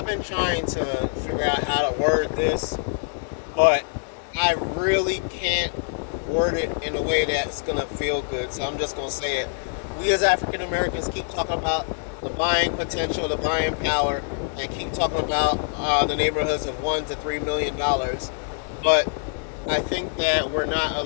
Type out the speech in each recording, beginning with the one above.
I've been trying to figure out how to word this, but I really can't word it in a way that's gonna feel good. So I'm just gonna say it. We as African Americans keep talking about the buying potential, the buying power, and keep talking about the neighborhoods of $1 to $3 million. But I think that we're not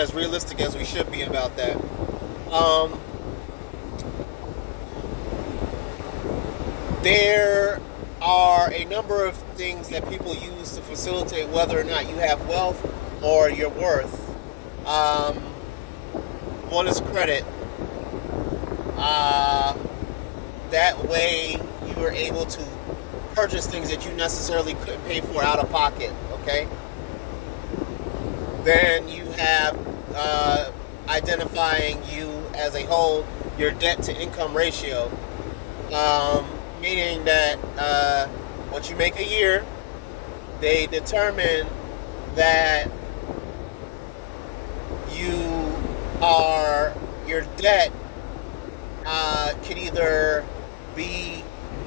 as realistic as we should be about that. Um, there are a number of things that people use to facilitate whether or not you have wealth or your worth. Um, One is credit. Uh, that way, you are able to purchase things that you necessarily couldn't pay for out of pocket. Okay. Then you have identifying you as a whole, your debt to income ratio, um, meaning that what you make a year, they determine that you your debt can either be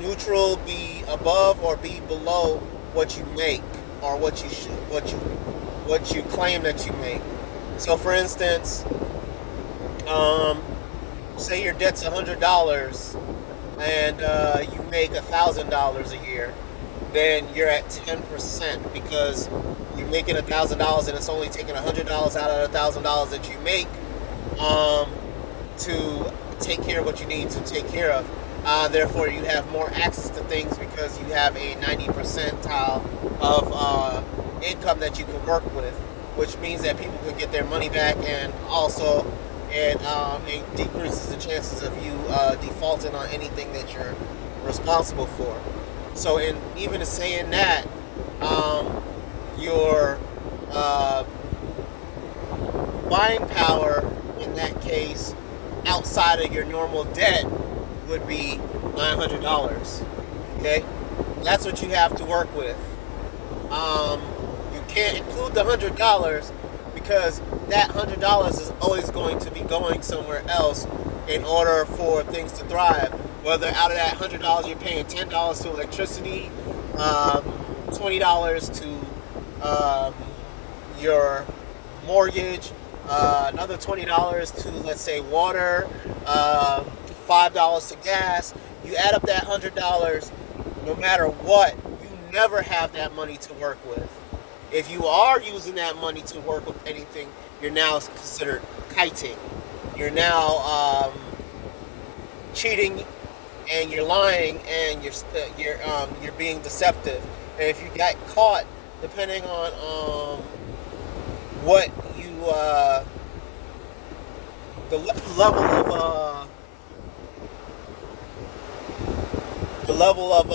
neutral, be above, or be below what you make or what you claim that you make. So, for instance, um, say your debt's $100 and you make $1,000 a year, then you're at 10% because you're making $1,000 and it's only taking $100 out of $1,000 that you make um, to take care of what you need to take care of. Therefore, you have more access to things because you have a 90 percentile of income that you can work with, which means that people can get their money back, and also it decreases the chances of you defaulting on anything that you're responsible for. So, in even saying that, your uh, buying power in that case, outside of your normal debt, would be $900. Okay, that's what you have to work with. You can't include the $100 because that $100 is always going to be going somewhere else in order for things to thrive. Whether out of that $100 you're paying $10 to electricity, $20 to your mortgage, another $20 to, let's say, water, $5 to gas. You add up that $100, no matter what, you never have that money to work with. If you are using that money to work with anything, you're now considered kiting. You're now cheating, and you're lying, and you're being deceptive. And if you got caught, depending on what you the level of the level of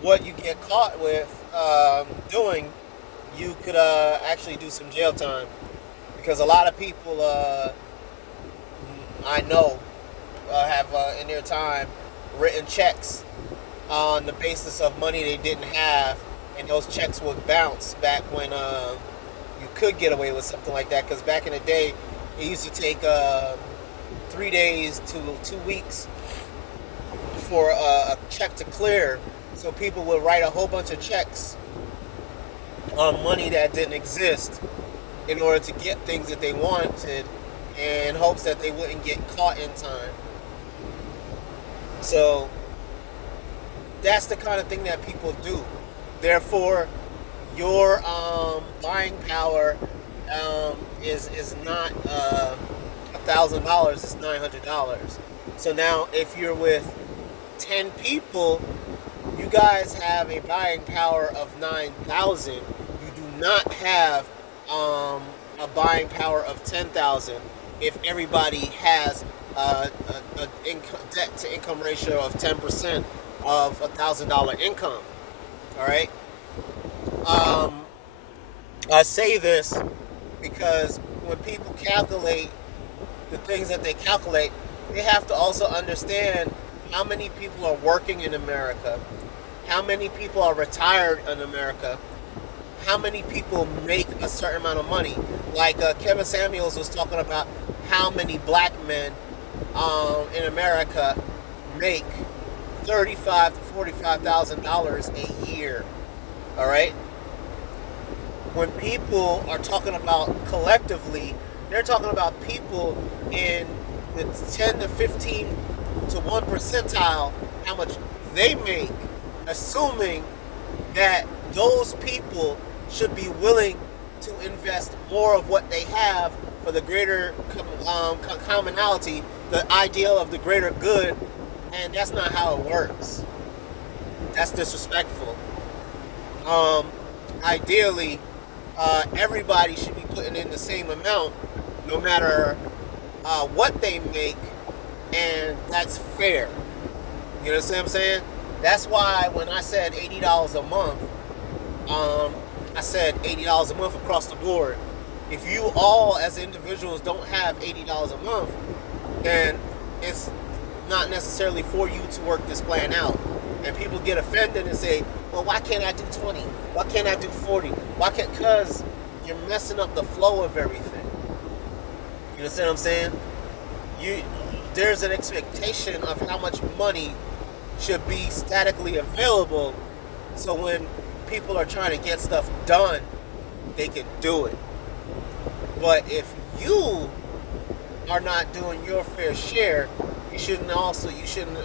what you get caught with doing, you could actually do some jail time because a lot of people I know have in their time written checks on the basis of money they didn't have, and those checks would bounce back when you could get away with something like that. Because back in the day, it used to take 3 days to 2 weeks for a check to clear. So people would write a whole bunch of checks on money that didn't exist in order to get things that they wanted in hopes that they wouldn't get caught in time. So that's the kind of thing that people do. Therefore, your buying power is not $1,000; it's $900. So now, if you're with 10 people, you guys have a buying power of 9,000. You do not have a buying power of 10,000 if everybody has a debt to income ratio of 10% of $1,000 income. All right. Um, I say this because when people calculate the things that they calculate, they have to also understand how many people are working in America, how many people are retired in America, how many people make a certain amount of money. Like Kevin Samuels was talking about how many black men in America make $35,000 to $45,000 a year. All right. When people are talking about collectively, they're talking about people in the 10 to 15 to 1 percentile, how much they make, assuming that those people should be willing to invest more of what they have for the greater commonality, the ideal of the greater good, and that's not how it works. That's disrespectful. Ideally, everybody should be putting in the same amount, no matter what they make, and that's fair. You know what I'm saying? That's why when I said $80 a month, I said $80 a month across the board. If you all as individuals don't have $80 a month, then it's not necessarily for you to work this plan out. And people get offended and say, well, why can't I do 20? Why can't I do 40? Why can't, because you're messing up the flow of everything. You understand what I'm saying? There's an expectation of how much money should be statically available, so when people are trying to get stuff done, they can do it. But if you are not doing your fair share, you shouldn't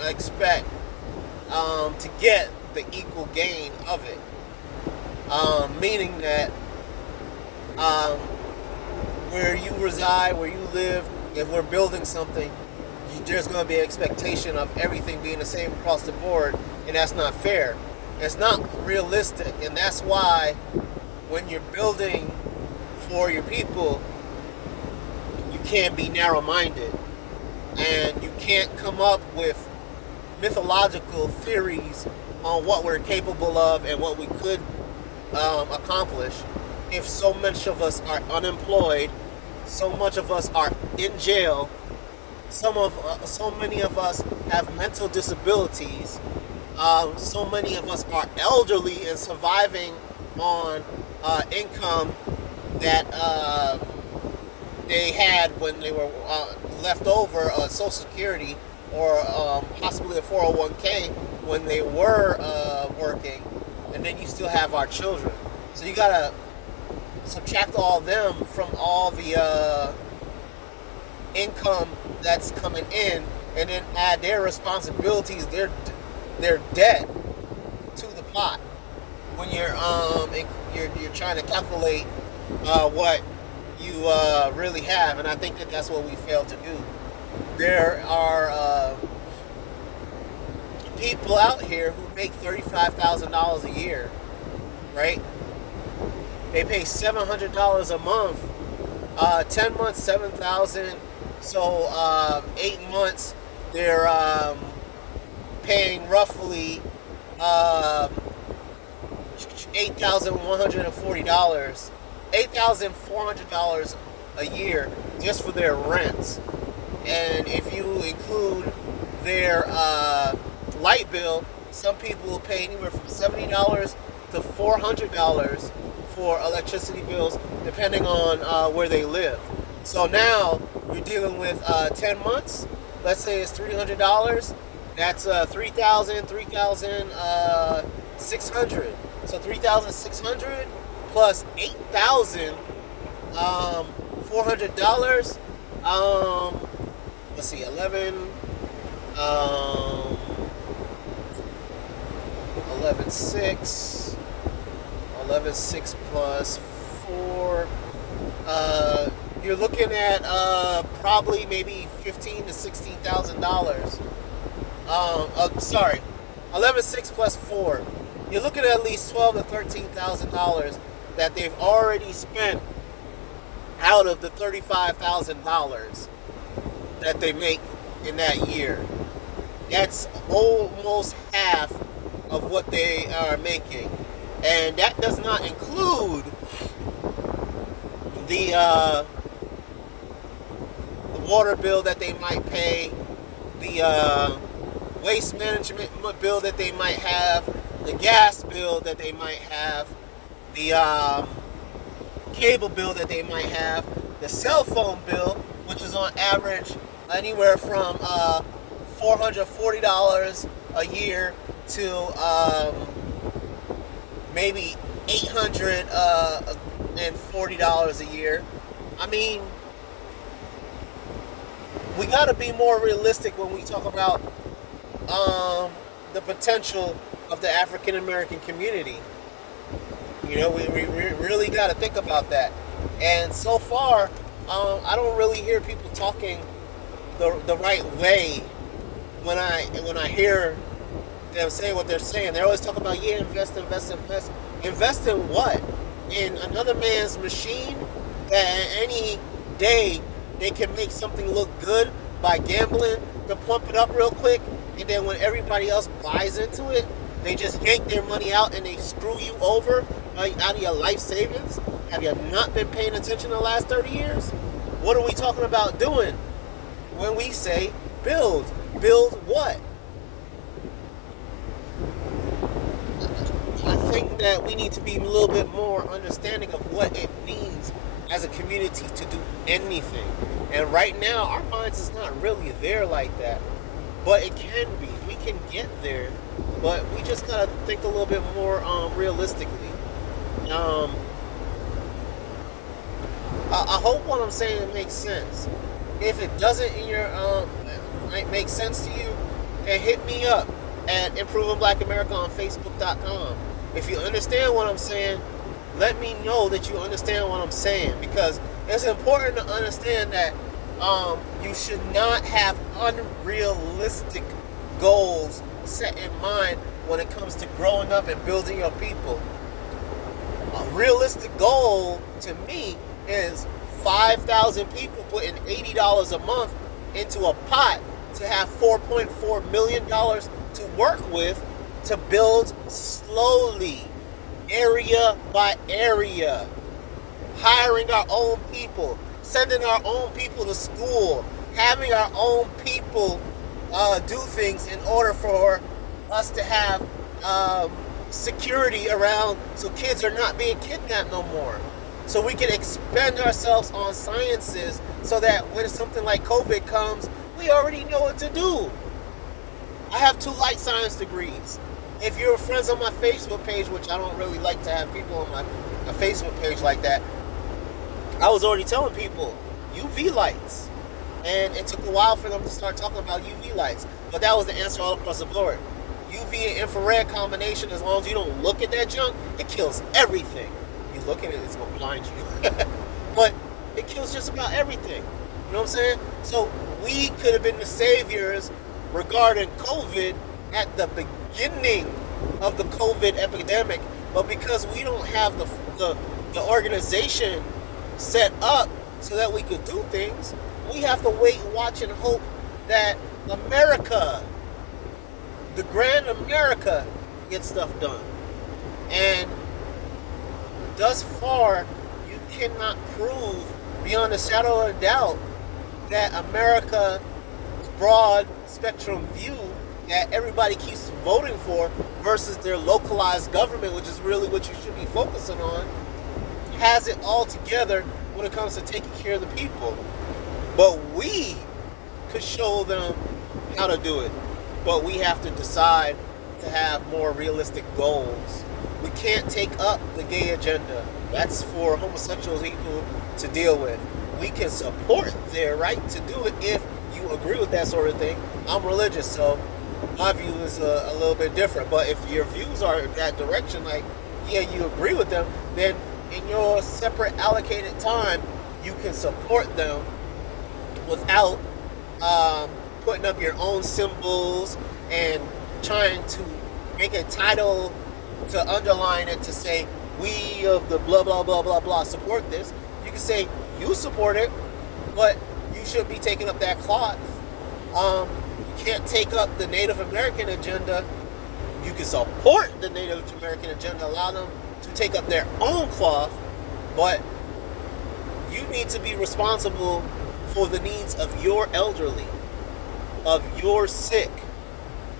expect to get the equal gain of it. Meaning that where you reside, where you live, if we're building something, there's going to be an expectation of everything being the same across the board, and that's not fair. It's not realistic, and that's why when you're building for your people, you can't be narrow-minded, and you can't come up with mythological theories on what we're capable of and what we could accomplish if so much of us are unemployed, so much of us are in jail, so many of us have mental disabilities, so many of us are elderly and surviving on income that they had when they were left over Social Security or possibly a 401k when they were working, and then you still have our children. So you gotta subtract all them from all the income that's coming in, and then add their responsibilities, their debt to the pot when you're trying to calculate what you really have. And I think that that's what we fail to do. There are people out here who make $35,000 a year, right? They pay $700 a month. 10 months, $7,000. So 8 months, they're paying roughly $8,140, $8,400 a year just for their rents. And if you include their light bill, some people will pay anywhere from $70 to $400 for electricity bills, depending on where they live. So now you're dealing with 10 months. Let's say it's $300. That's $3,600. So $3,600 plus $8,400. Let's see, 11, 11.6, 11.6 plus 4. You're looking at probably maybe $15,000 to $16,000. Sorry, 11.6 plus 4. You're looking at least $12,000 to $13,000 that they've already spent out of the $35,000 that they make in that year. That's almost half of what they are making, and that does not include the water bill that they might pay, the waste management bill that they might have, the gas bill that they might have, the cable bill that they might have, the cell phone bill, which is on average anywhere from $440 a year to maybe $840 a year. I mean, we got to be more realistic when we talk about the potential of the African American community. You know, we really got to think about that. And so far, I don't really hear people talking the right way when I hear them say what they're saying. They're always talking about, yeah, invest. Invest in what? In another man's machine that any day they can make something look good by gambling to pump it up real quick, and then when everybody else buys into it, they just yank their money out and they screw you over out of your life savings. Have you not been paying attention the last 30 years? What are we talking about doing when we say build? Build what? I think that we need to be a little bit more understanding of what it means as a community to do anything. And right now, our minds is not really there like that. But it can be. We can get there. But we just gotta think a little bit more realistically. I hope what I'm saying makes sense. If it doesn't make sense to you, then hit me up at Improving Black America on Facebook.com. If you understand what I'm saying, let me know that you understand what I'm saying, because it's important to understand that you should not have unrealistic goals set in mind when it comes to growing up and building your people. A realistic goal to me is 5,000 people putting $80 a month into a pot to have $4.4 million to work with to build slowly, area by area, hiring our own people, sending our own people to school, having our own people do things in order for us to have security around so kids are not being kidnapped no more. So we can expend ourselves on sciences so that when something like COVID comes, we already know what to do. I have 2 life science degrees. If you're friends on my Facebook page, which I don't really like to have people on my Facebook page like that, I was already telling people UV lights. And it took a while for them to start talking about UV lights. But that was the answer all across the board. UV and infrared combination, as long as you don't look at that junk, it kills everything. You look at it, it's going to blind you. But it kills just about everything. You know what I'm saying? So we could have been the saviors regarding COVID at the beginning of the COVID epidemic. But because we don't have the organization set up so that we could do things, we have to wait, watch, and hope that America, the grand America, gets stuff done. And thus far, you cannot prove beyond a shadow of a doubt that America's broad spectrum view that everybody keeps voting for versus their localized government, which is really what you should be focusing on, has it all together when it comes to taking care of the people. But we could show them how to do it. But we have to decide to have more realistic goals. We can't take up the gay agenda. That's for homosexuals people to deal with. We can support their right to do it if you agree with that sort of thing. I'm religious, so my view is a little bit different. But if your views are in that direction, like, yeah, you agree with them, then in your separate allocated time, you can support them without putting up your own symbols and trying to make a title to underline it to say, we of the blah, blah, blah, blah, blah support this. You can say you support it, but you should be taking up that cloth. You can't take up the Native American agenda. You can support the Native American agenda, allow them to take up their own cloth, but you need to be responsible for the needs of your elderly, of your sick,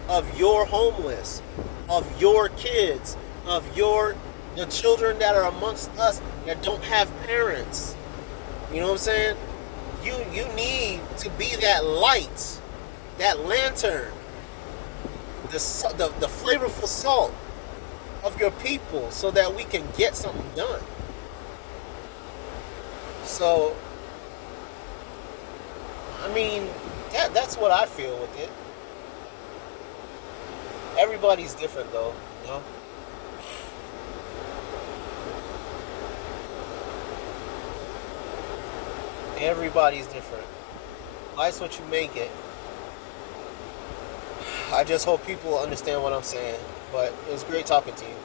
of your homeless, of your kids, of your the children that are amongst us that don't have parents. You know what I'm saying? You need to be that light, that lantern, the flavorful salt of your people, so that we can get something done. So, I mean, that's what I feel with it. Everybody's different, though. You know, everybody's different. Life's what you make it. I just hope people understand what I'm saying. But it was great talking to you.